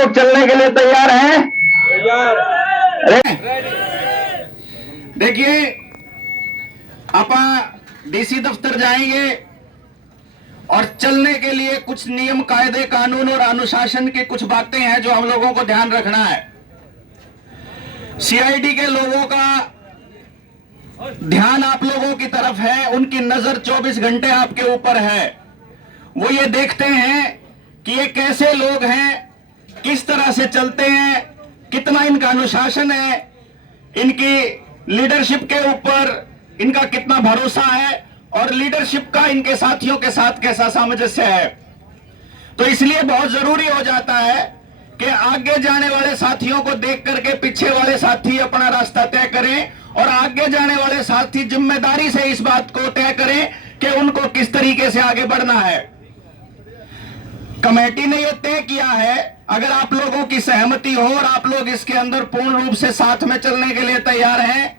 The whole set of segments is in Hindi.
लोग चलने के लिए तैयार हैं? देखिए, अपन डीसी दफ्तर जाएंगे और चलने के लिए कुछ नियम, कायदे, कानून और अनुशासन की कुछ बातें हैं जो हम लोगों को ध्यान रखना है। सीआईडी के लोगों का ध्यान आप लोगों की तरफ है, उनकी नजर 24 घंटे आपके ऊपर है। वो ये देखते हैं कि ये कैसे लोग हैं, किस तरह से चलते हैं, कितना इनका अनुशासन है, इनकी लीडरशिप के ऊपर इनका कितना भरोसा है और लीडरशिप का इनके साथियों के साथ कैसा सामंजस्य है। तो इसलिए बहुत जरूरी हो जाता है कि आगे जाने वाले साथियों को देख करके पीछे वाले साथी अपना रास्ता तय करें और आगे जाने वाले साथी जिम्मेदारी से इस बात को तय करें कि उनको किस तरीके से आगे बढ़ना है। कमेटी ने यह तय किया है, अगर आप लोगों की सहमति हो और आप लोग इसके अंदर पूर्ण रूप से साथ में चलने के लिए तैयार हैं,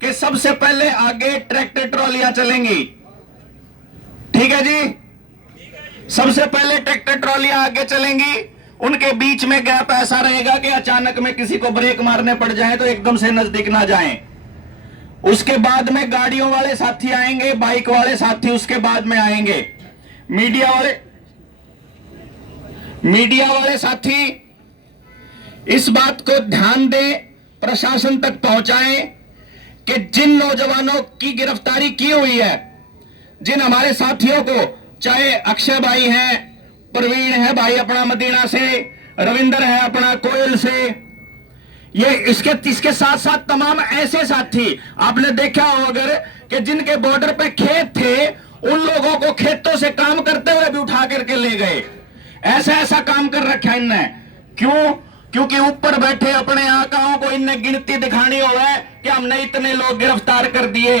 कि सबसे पहले आगे ट्रैक्टर ट्रॉलियां चलेंगी। ठीक है जी, सबसे पहले ट्रैक्टर ट्रॉलियां आगे चलेंगी। उनके बीच में गैप ऐसा रहेगा कि अचानक में किसी को ब्रेक मारने पड़ जाए तो एकदम से नजदीक ना जाएं। उसके बाद में गाड़ियों वाले साथी आएंगे, बाइक वाले साथी उसके बाद में आएंगे। मीडिया वाले साथी इस बात को ध्यान दें, प्रशासन तक पहुंचाएं कि जिन नौजवानों की गिरफ्तारी की हुई है, जिन हमारे साथियों को, चाहे अक्षय भाई हैं, प्रवीण है भाई अपना मदीना से, रविंदर है अपना कोयल से, ये इसके साथ साथ तमाम ऐसे साथी आपने देखा हो अगर कि जिनके बॉर्डर पे खेत थे, उन लोगों को खेतों से काम करते हुए भी उठा करके ले गए। ऐसा काम कर रखा है इनने। क्यों? क्योंकि ऊपर बैठे अपने आकाओं को इनने गिनती दिखानी हो है कि हमने इतने लोग गिरफ्तार कर दिए,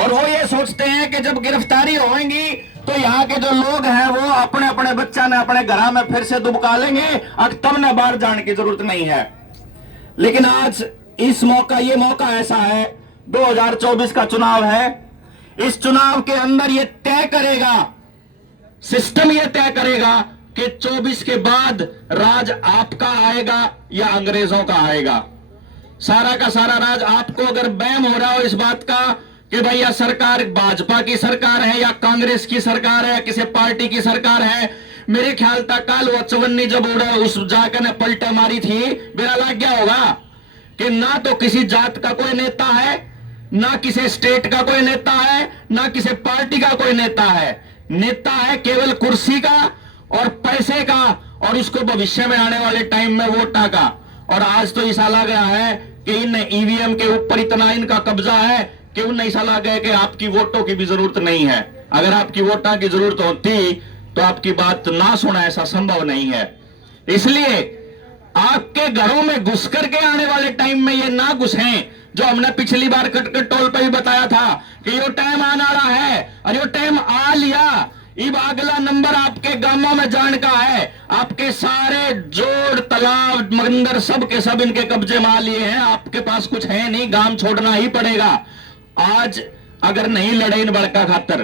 और वो ये सोचते हैं कि जब गिरफ्तारी होगी तो यहाँ के जो लोग हैं वो अपने अपने बच्चा ने अपने घर में फिर से दुबका लेंगे, अब तब ने बाहर जाने की जरूरत नहीं है। लेकिन आज ये मौका ऐसा है, 2024 का चुनाव है। इस चुनाव के अंदर ये तय करेगा, सिस्टम ये तय करेगा कि 24 के बाद राज आपका आएगा या अंग्रेजों का आएगा। सारा का सारा राज आपको अगर बैम हो रहा हो इस बात का कि भाई यह सरकार भाजपा की सरकार है या कांग्रेस की सरकार है या किसी पार्टी की सरकार है, मेरे ख्याल तक काल वो चवन्नी जब उड़ा उस जाकर ने पलटे मारी थी, मेरा लग गया होगा कि ना तो किसी जात का कोई नेता है, ना किसी स्टेट का कोई नेता है, ना किसी पार्टी का कोई नेता है। नेता है केवल कुर्सी का और पैसे का और उसको भविष्य में आने वाले टाइम में वोटा का। और आज तो ऐसा लग रहा है कि इन ईवीएम के ऊपर इतना इनका कब्जा है कि उन्हें ऐसा लग गया कि आपकी वोटों की भी जरूरत नहीं है। अगर आपकी वोटों की जरूरत होती तो आपकी बात ना सुना, ऐसा संभव नहीं है। इसलिए आपके घरों में घुस करके आने वाले टाइम में ये ना घुसें, जो हमने पिछली बार कटकट टोल पे भी बताया था कि यो टाइम आने वाला है और यो टाइम आ लिया। अब अगला नंबर आपके गांवों में जान का है, आपके सारे जोड़ तालाब मंदिर सब के सब इनके कब्जे में लिए हैं। आपके पास कुछ है नहीं, गांव छोड़ना ही पड़ेगा। आज अगर नहीं लड़े इन बड़का खातर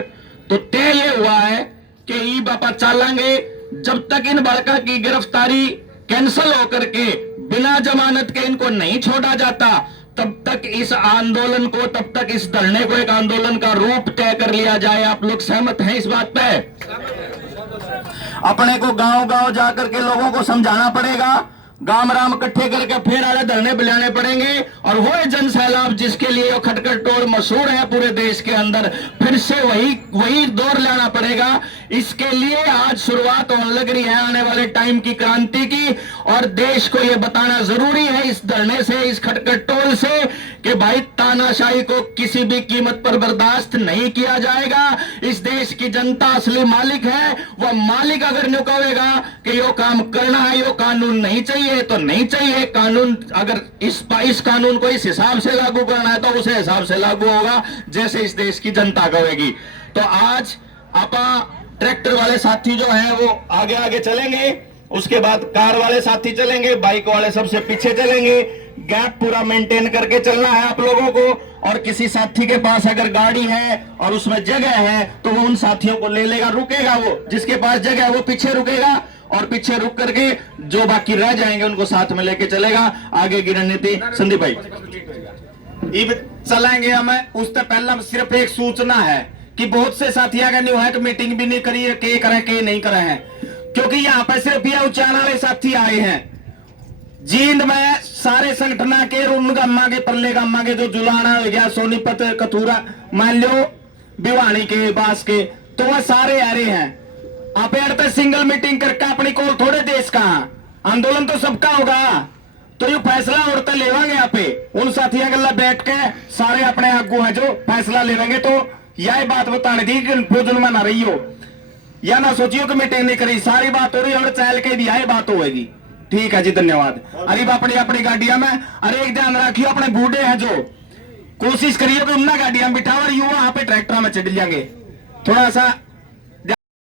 तो तय ये हुआ है कि ई बापा चालेंगे जब तक इन बड़का की गिरफ्तारी कैंसिल होकर के बिना जमानत के इनको नहीं छोड़ा जाता, तब तक इस आंदोलन को, तब तक इस धरने को एक आंदोलन का रूप तय कर लिया जाए। आप लोग सहमत हैं इस बात पे? अपने को गांव गांव जाकर के लोगों को समझाना पड़ेगा, गांव राम इकट्ठे करके फिर आड़े धरने बुलाने पड़ेंगे, और वो जन सैलाब जिसके लिए खटकर टोल मशहूर है पूरे देश के अंदर, फिर से वही दौर लाना पड़ेगा। इसके लिए आज शुरुआत होने लग रही है आने वाले टाइम की क्रांति की, और देश को यह बताना जरूरी है इस धरने से, इस खटकर टोल से, कि भाई तानाशाही को किसी भी कीमत पर बर्दाश्त नहीं किया जाएगा। इस देश की जनता असली मालिक है, वह मालिक अगर नुकावेगा कि यो काम करना है, यो कानून नहीं चाहिए तो नहीं चाहिए। कानून अगर इस कानून को इस हिसाब से लागू करना है तो उसे हिसाब से लागू होगा जैसे इस देश की जनता कहेगी। तो आज आपा ट्रैक्टर वाले साथी जो है वो आगे आगे चलेंगे, उसके बाद कार वाले साथी चलेंगे, बाइक वाले सबसे पीछे चलेंगे। गैप पूरा मेंटेन करके चलना है आप लोगों को, और किसी साथी के पास अगर गाड़ी है और उसमें जगह है तो वो उन साथियों को ले लेगा, रुकेगा, वो जिसके पास जगह है वो पीछे रुकेगा और पीछे रुक करके जो बाकी रह जाएंगे उनको साथ में लेके चलेगा। आगे की रणनीति संदीप भाई इब चलेंगे हम। उससे पहला सिर्फ एक सूचना है कि बहुत से साथियों का न्यू है कि मीटिंग भी नहीं करी है, के करें के नहीं करे हैं, क्योंकि यहाँ पे सिर्फ ये उच्चारण वाले साथी आए हैं। जींद में सारे संगठन के रुन गम्मा के परले गम्मा के जो जुलाना हो गया, सोनीपत कथूरा मान लो भिवानी के बास के, तो वह सारे आ रहे हैं। आप अड़ते सिंगल मीटिंग करके अपनी कोल थोड़े देश का आंदोलन तो सबका होगा, तो ये फैसला उड़ते लेवांगे यहाँ पे उन साथियों गल्ला बैठ के सारे अपने आगू है जो फैसला लेवेंगे। तो यह बात बताने दी कि भोजन में ना रही हो या ना सोचियो कि मीटिंग नहीं करी, सारी बात हो रही और चल के भी यही बात होगी। ठीक है जी, धन्यवाद। अरे अपनी अपनी गाड़िया में, अरे एक ध्यान रखियो अपने बूढ़े हैं जो, कोशिश करियो कि उन्ना गाड़िया बिठाओ और युवा यहाँ पे ट्रैक्टर में चढ़ जाएंगे। थोड़ा सा